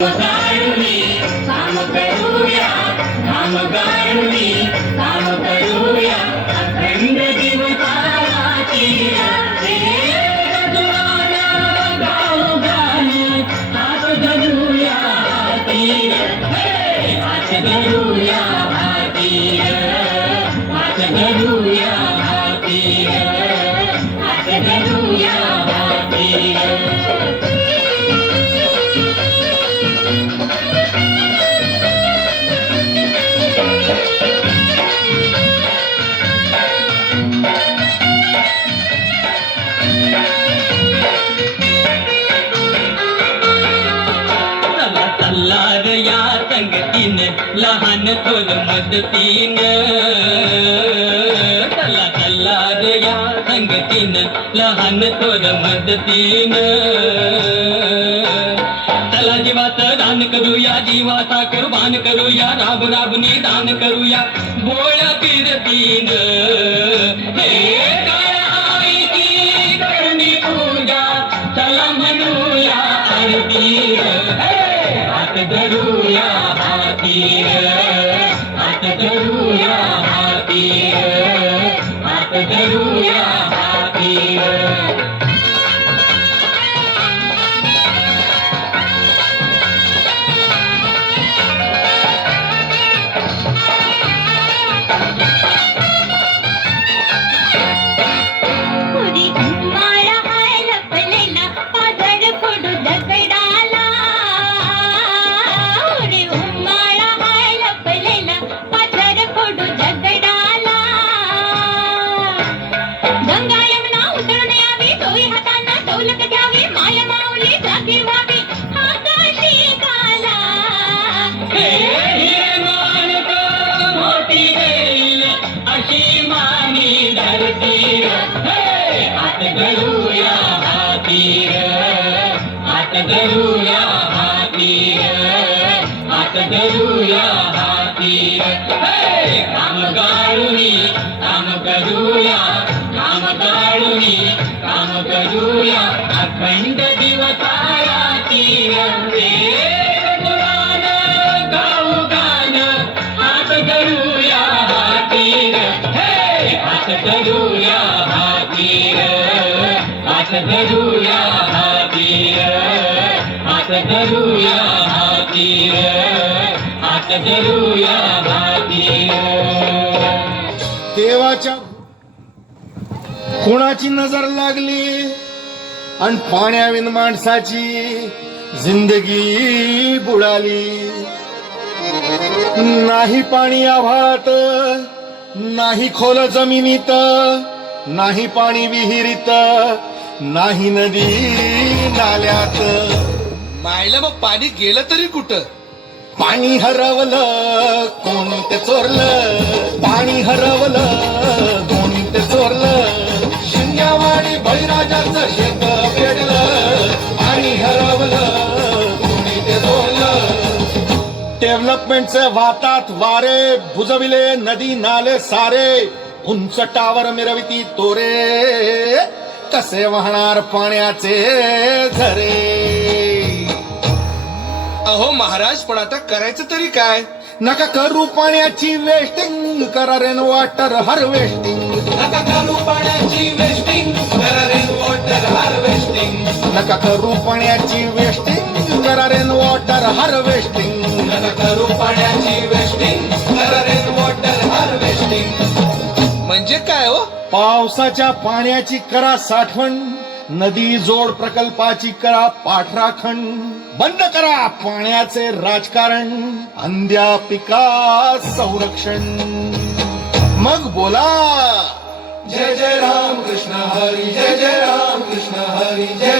काम करूया काम गारुणी काम करूया अखंड दिवसाची गाव गान हात धरूया हाती हात धरूया हाती हात धरूया हाती हात धरूया हाती या संगतीन लहान थोर मदतीन चला चला या संगतीन लहान थोर मदतीन चला जीवाचं दान करूया जीवाचा कुर्बान करूया राब राबनी दान करूया बोळ्या फिरतीन हे करुणी पूजा चला म्हणूया आरती हात धरूया हाती हात धरूया हाती हात धरूया हाती हात धरूया हाती हात धरूया हाती हात धरूया हाती काम गाळुनी काम करूया काम गाळुनी काम करूया अखंड दिवसाची पुराण गाऊ गान हात धरूया हाती हात धरूया हाती हात धरूया हाती हात धरूया हाती हात धरूया हाती देवाच्या कोणाची नजर लागली आणि पाण्याविन माणसाची जिंदगी बुडाली नाही पाणी आभाळात नाही खोल जमिनीत नाही पाणी विहिरीत नाही नदी नाल्यात मायला मग पाणी गेलं तरी कुठं पाणी हरवलं कोणी ते चोरलं पाणी हरवलं कोणी ते चोरलं शिंग्यावाडी बळीराजाचं शेत पेडलं पाणी हरवलं कोणी ते चोरलं डेव्हलपमेंटचे वातात वारे भुजविले नदी नाले सारे उंच टावर मिरविती तोरे कसे वाहणार पाण्याचे झरे अहो महाराज पण आता करायचं तरी काय नका करू पाण्याची वेस्टिंग करा रेन वॉटर हार्वेस्टिंग नका करू पाण्याची वेस्टिंग करा रेन वॉटर हार्वेस्टिंग नका करू पाण्याची वेस्टिंग करा रेन वॉटर हार्वेस्टिंग नका करू पाण्याची वेस्टिंग करा रेन वॉटर हार्वेस्टिंग म्हणजे काय हो पावसाच्या पाण्याची करा साठवण नदी जोड प्रकल्पाची करा पाठराखण बंद करा पाण्याचे राजकारण अंध्या पिका संरक्षण मग बोला जय जय राम कृष्ण हरी जय जय राम कृष्ण हरी जय